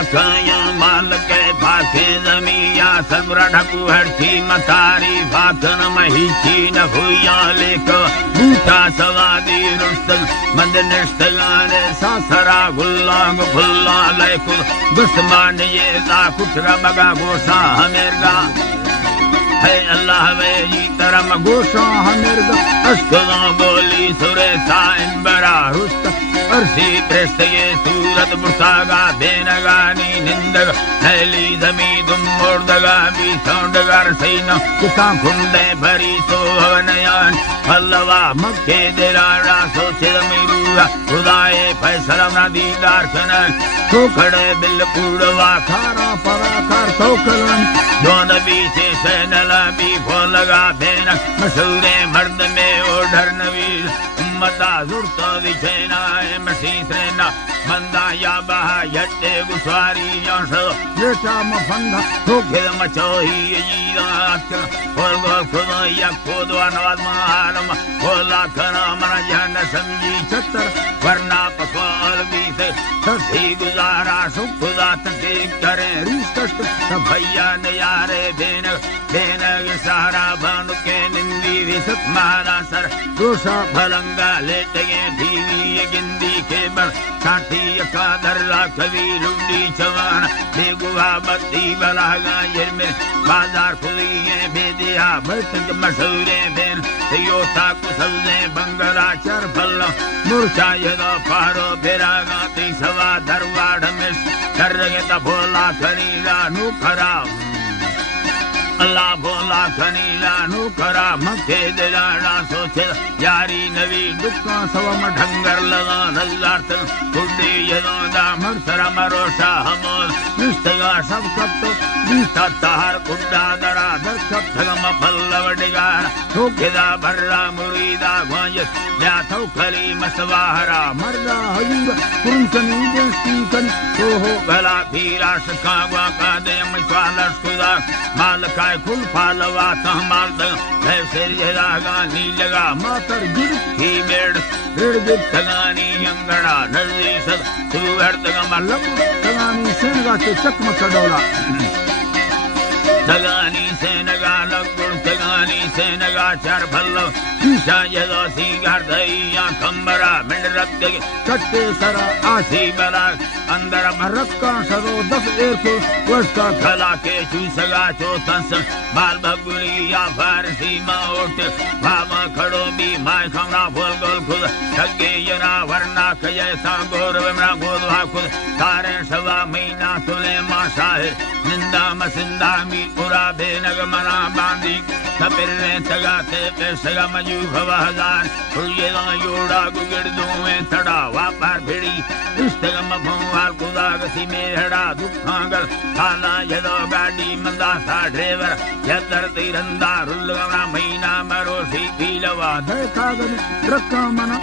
लखाया माल के भाखे जमिया सबरा ढकू हरथी मतारी भाखन महीची न हुया लेक बूटा सवादी रुस्तल मंद निष्ठगाने सासरा गुल्लांग भुल्ला लेकुल दुश्मन ये दा कुटरा बगा गोसा हमेरगा है अल्लाह वे जी तरम गोसा हमेरगा अश्कला बोली सुरे साइन बरा रुस्त अर्सी प्रस्त ये सूरत मुसागा बेनगानी निंदग नैली जमी दुम मोर्दगा भी सौंडगर सैन कुसा खुंडे भरी सो हवनयान अल्लावा मक्के दिलाड़ा सो चिरमिरूरा खुदाए फैसला ना दीदार कनन तो खड़े बिल पूड़वा खारा पराकार तो कलन दोन भी से सैनला भी फोलगा बेन मशहूरे मर्द में ओढ़र नवीर मता जुड़ता विचेना मसीसरेना मंदा या बहा यट्टे गुस्वारी यांसो येचा मफंगा ठोके मचोही यीरात होलगो खुदा या खुदा नवाज मारम होला खना मन जन समझी छतर वरना पकोल भी से सही गुजारा सुख खुदा तके करे रिश्त भैया ने यारे देन देन सहारा बानु के निंदी विसत मारा सर दोषा भलंगा लेटे धीवी गिंदी के बर साठी का दर्रा कवि लुंडी चवान बेगुआ बत्ती बलागा में बाजार खुली है बेदिया बर्तन मशहूरे बेन योता कुसलने बंगला चर फल मूर्छा यदा पारो बेरागा ती सवा दरवाड़ में करगे तबोला करीला नु खरा अल्लाह भोला खनीला नु करा मखे दिलाना सोचे यारी नवी दुक्का सवम ढंगर लगा नल्लार्थ कुड्डी यदा मरसरा मरोशा हमोल निस्तगा सब कत्तो बीता तार कुड्डा दरा दर्शक धगम फल्लव डिगार ठोकेदा भर्रा मुरीदा ग्वांजस या थौखली मसवाहरा मर्दा हजूर कुंसनी देस्ती कन हो गला पीरा सकावा का दे मिसालस खुदा माल का कुल फालवा तहमाल ऐसे जलागा नी लगा मातर गिर ही मेड़ गिर तगानी अंगड़ा नजरी सद तू हरदगा मल्लम तगानी सेनगा के चकमक डोला तगानी सेनगा लगुड़ तगानी सेनगा चार भल्लो शीशा यदो सी गर्दइया कंबरा मिंड रख दे कट्टे सरा आसी बला अंदर भरक्का सरो दफ एरको वस्ता खला के चूसगा चोतस बाल बगुली या फारसी माओट भामा खड़ो भी माय खमरा फूल गोल खुद ठगे यरा वरना कयसा गोर वमरा गोदवा खुद तारे सवा महीना तुले मा शाहिर निंदा मसिंदा मी पूरा बेनग मना बांधी कपिरे तगाते पेशगा मजू भव हजार खुलयेला योड़ा गुगड़ दुए तड़ा वापार भिड़ी इस्तगम भवार कुदागसी मेहड़ा दुखांगल खाना यदो गाड़ी मंदा सा ड्राइवर यदर तिरंदा रुल्लगना महीना मरोसी पीलवा देखा गन रखा मना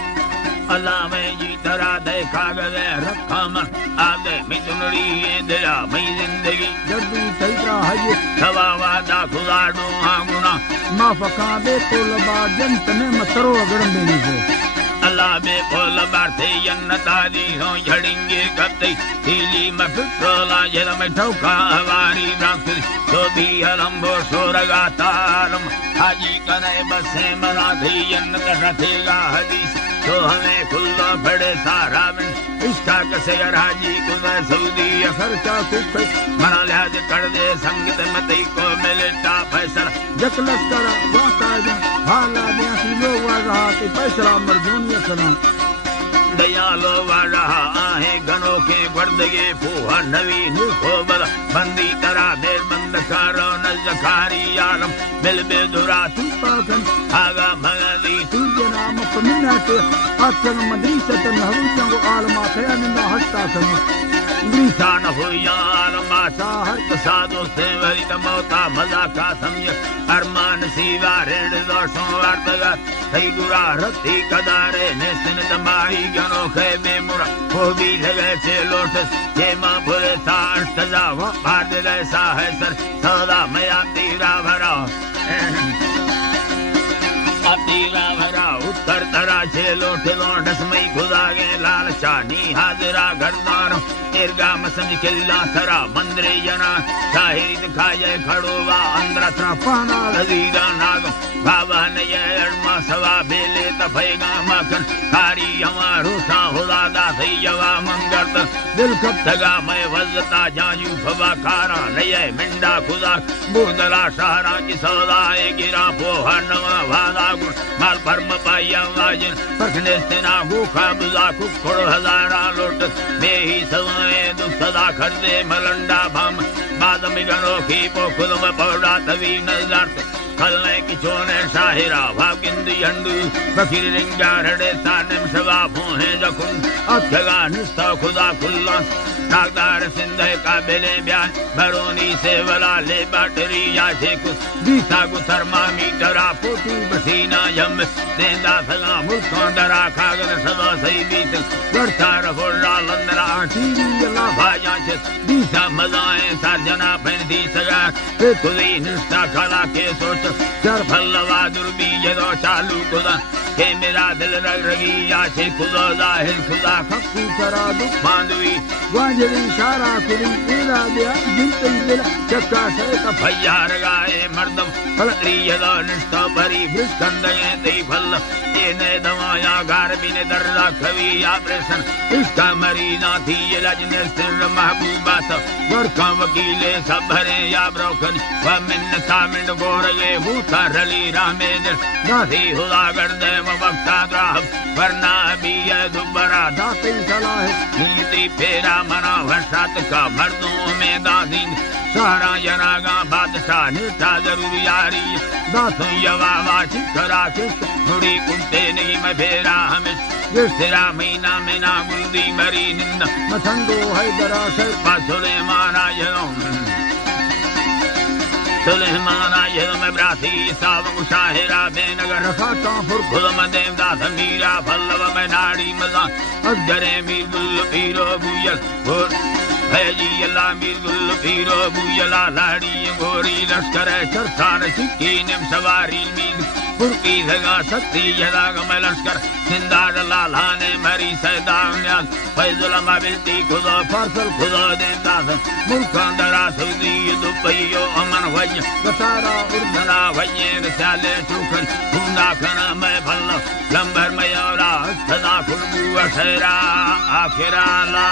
अल्लाह में जी तरा देखा गए रखा मन आगे मितुनड़ी ये दिला मई जिंदगी जल्दी तैरा है सवा वादा खुदा दो आगुना माफका दे तो लबा जंत में मतरो गरम देनी है अल्लाह में बोल बाते यन्नतादी हो झड़ेंगे कत्ते सीली मफिट्रोला जल में ठोका हवारी ब्रांकुल तो भी अलम्बो सोरगा तारम हाजी करे बसे मना थी यन्नत रथेगा हदीस तो हमें खुल्ला बड़े सारा में इसका कसे हाजी कुदा सऊदी खर्चा कुछ मना लिहाज कर दे संगीत मत को मिलता फैसला जकलस करा वाता हाला देसी लोग रहा ते फैसला मर्जूनिया करना दयालो रहा आहे गनो के वर्दगे फूहा नवी निकोबल बंदी तरा देर बंद कारो नजकारी आलम बिल बेदुरा तू पाकन आगा भगदी तू नाम पमिनात अक्सन मदरीसत नहरुचंग आलमा कयानंदा हस्ता कन इंसान हो यार माशा हर साधो से वरी तमोता मजा का समझ अरमान सीवा रेड दोषों वार्तगा सही गुरा रत्ती कदारे नेसन तमाही गनो खे बेमुरा को भी लगे से लोटस ये मां भरे सार सजा वो भाद ऐसा है सर सदा मैं तेरा भरा तीरा भरा उत्तर तरा छे लोट लोटस मई खुदा गे लाल चानी हाजरा गर्दार निर्गाम समझ किल्ला थरा मंदरे जना शाहिरी दिखाए खड़ोवा अंदर थरा पाना लजीरा नागम बाबा ने ये अड़मा सवा बेले तफेगा मखन कारी हमारो सा हुदादा सैयवा मंगरत दिल कब तगा मैं वजता जायू फवा खारा नये मिंडा खुदा बुदला शहरा की सौदाए गिरा पोहा नवा वादा गुण माल परम पाया वाजन परखने सेना भूखा बुजा कुखड़ हजारा लोट में ही सवाए दुख सदा खर्दे मलंडा भाम बाद में गनो की पोखुल में पौड़ा तवी नजर कलने की चोने शाहिरा भागिंदी अंडू बकीर रिंगा रड़े तानिम सवा भूहे जकुन अत्यगा निस्ता खुदा खुल्ला नागदार सिंधे काबिले ब्याह बरोनी से वला ले बाटरी या जेकुस बीसा गु थर्मामीटर पोटू बसीना यम देंदा सगा मुल्कों दरा खागन सदा सही बीत गड़तार फोड़ा लंदरा टीवी यला भाया चेस बीसा मजाएं साजना फैंदी सगा पे तुली निस्ता खाला के सोच चर फलवा दुर्बी यदो चालू खुदा के मेरा दिल रग रगी या से खुदा जाहिर खुदा खक्कू करा दुख बांधवी वाजरी शारा कुली इला दिया जिंते दिल चक्का से का भैया रगाए मर्दम फलत्री यदो निष्ठा भरी भृष्कंदे ते फल ने दवाया गार बिने दर्रा खवी ऑपरेशन इसका मरीना थी ये लजने सिर महबूबा सब वर्का वकीले सब भरे या ब्रोकन व मिन्नता मिंड गोरगे भूता रली रामेंद्र दासी हुदा गर्दे वक्ता द्राह वरना भी ये दुबरा दासी सलाह नीति फेरा मना वर्षात का मर्दों में दादी सारा यनागा बादशाह निष्ठा जरूर यारी दासों यवावा चिकरा किस थोड़ी कुंते नहीं मैं फेरा हमें जिसरा महीना में ना गुंदी मरी निंदा मथंदो है दरा सर पासुले माना सुलेमाना यदम ब्राथी सावक शाहिरा बेनगर रखाता फुरखुद देवदास मीरा फल्लव में नाड़ी मजा अजरे मीर गुल पीरो बुयल है जी अल्लाह मीर गुल पीरो बुयला लाड़ी गोरी लश्कर चरसान सिक्की निम सवारी मीर पुरकी जगह सत्ती यदा गम लश्कर सिंदार लाला ने मरी सैदान्यास फैजुलमा बिल्ती खुदा फासल खुदा देवदास मुल्कां दरा सऊदी दुबईयो अमन वय गतारा उर्दना वये रसाले चुखन हुंदा खना मैं फल लंबर मयोरा सदा खुलबू अशरा आखिरा ला